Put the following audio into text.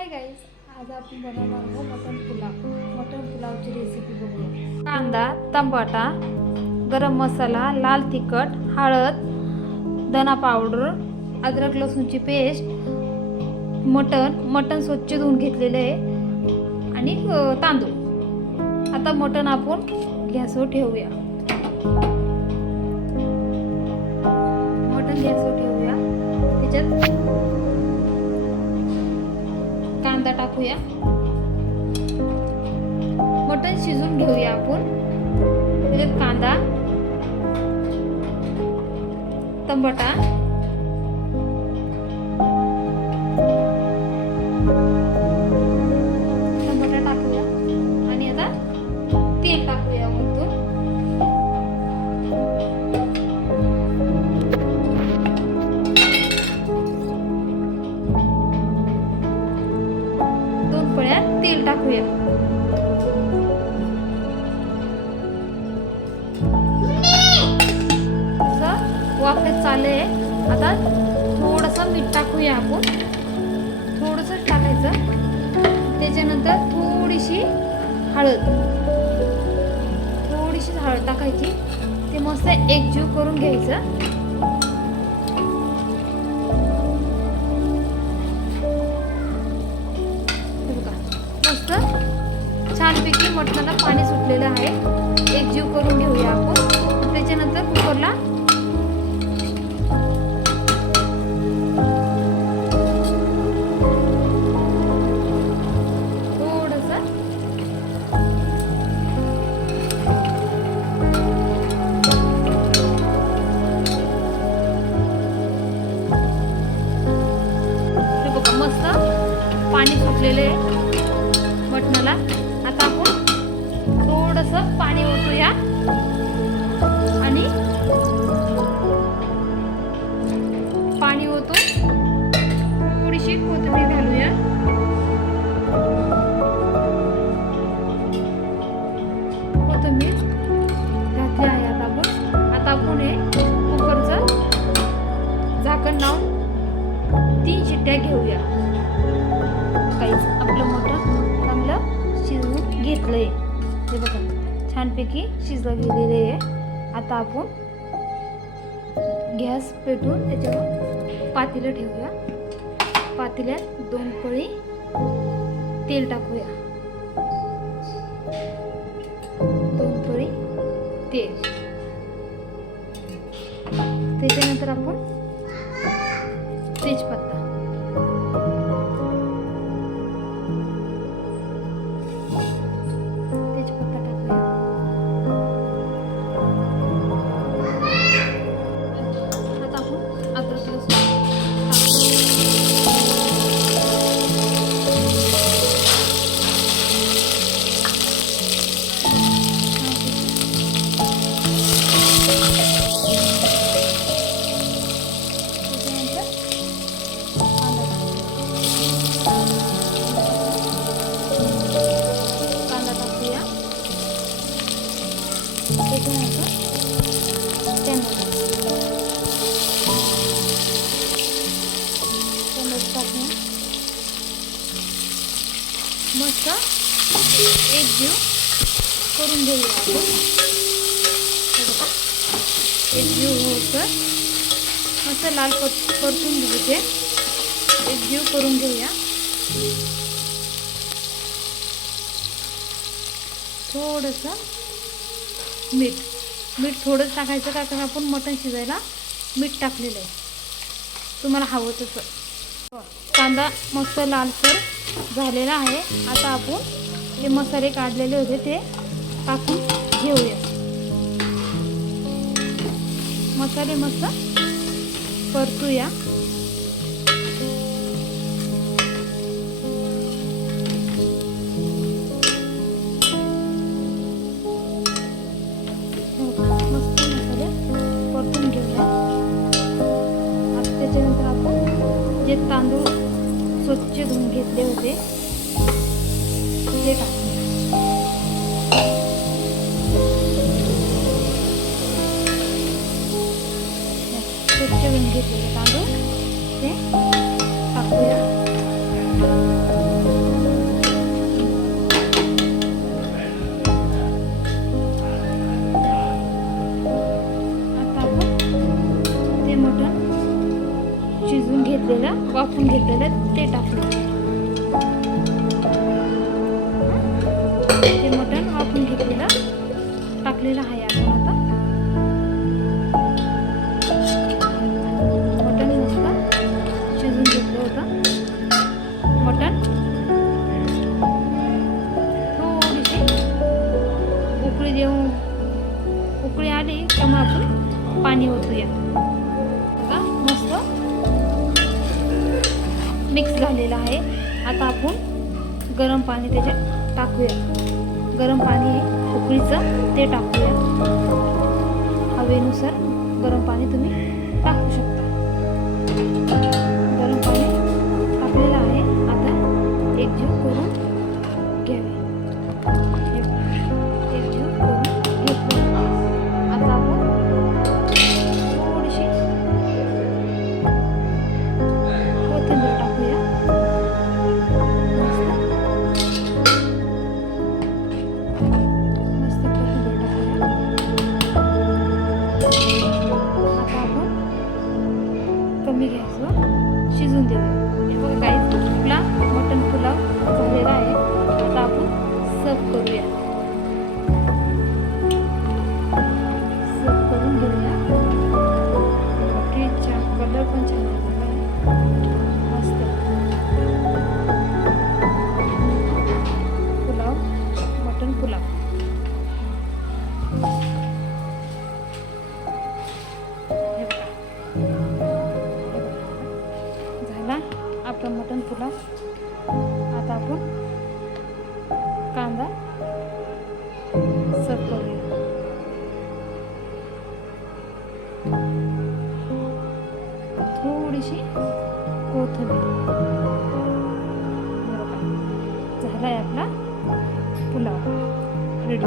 Hi guys आज आपण बनवणार आहोत मटन पुलाव. मटन पुलावची रेसिपी बघूया. कांदा टमाटा गरम मसाला लाल तिखट हळद धना पावडर अद्रक लसूणची पेस्ट मटन मटन स्वच्छ धुवून घेतलेलं आहे. आणि तांदूळ. आता मटन आपण गॅसवर ठेवूया. मटन गॅसवर कांदा टाकूया. मटण शिजून घेऊया आपण. त्याच्यात कांदा टमाटा वाफेत चालले आहे. आता थोडंसं मीठ टाकूया आपण. थोडंसं टाकायचं. त्याच्यानंतर थोडीशी हळद. थोडीशी हळद टाकायची. ते मस्त एकजीव करून घ्यायचं. मस्त छानपैकी मटणाला पाणी सुटलेलं आहे. एकजीव करून घेऊया आपण. शिजवून घेतलंय. हे बघा छानपैकी शिजलं गेलेले आहे. आता आपण गॅस पेटून त्याच्यावर पातेलं ठेवूया. पातेल्यात दोन पळी तेल टाकूया. दोन पळी तेल. त्याच्यानंतर आपण तेजपत्ता टॅमॅटो टाकून मस्त. एकजीव करून घेऊया आपण. एक बघा. एकजीव होतं मस्त लाल पत परतून घेऊ ते एक जीव करून घेऊया. थोडंसं मीठ. मीठ थोडं टाकायचं का कारण आपण मटण शिजायला मीठ टाकलेलं आहे. तुम्हाला हवं तसं. कांदा मस्त लालसर झालेला आहे. आता आपण जे मसाले काढलेले होते ते टाकून घेऊया. मसाले मस्त परतूया. तांदूळ स्वच्छ धुवून घेतले होते. ते स्वच्छ धुवून घेतलेले तांदूळ. ते टाकूया. घेतलेलं वाफून घेतलेलं ते टाकलं ते मटण वाफून घेतलेलं टाकलेलं आहे आपण आता मटण मस्त शिजून घेतलं होतं मटण थोडीशी उकळी देऊन उकळी आली त्यामुळे आपण पाणी ओतूया मिक्स झालेलं आहे. आता आपण गरम पाणी त्याच्यात टाकूया. गरम पाणी उकळीचं ते टाकूया. हवेनुसार गरम पाणी तुम्ही आपला मटण पुलाव. आता आपण कांदा सर्व करूया. थोडीशी कोथंबीर. हे बघा. झालाय आपला पुलाव. रेडी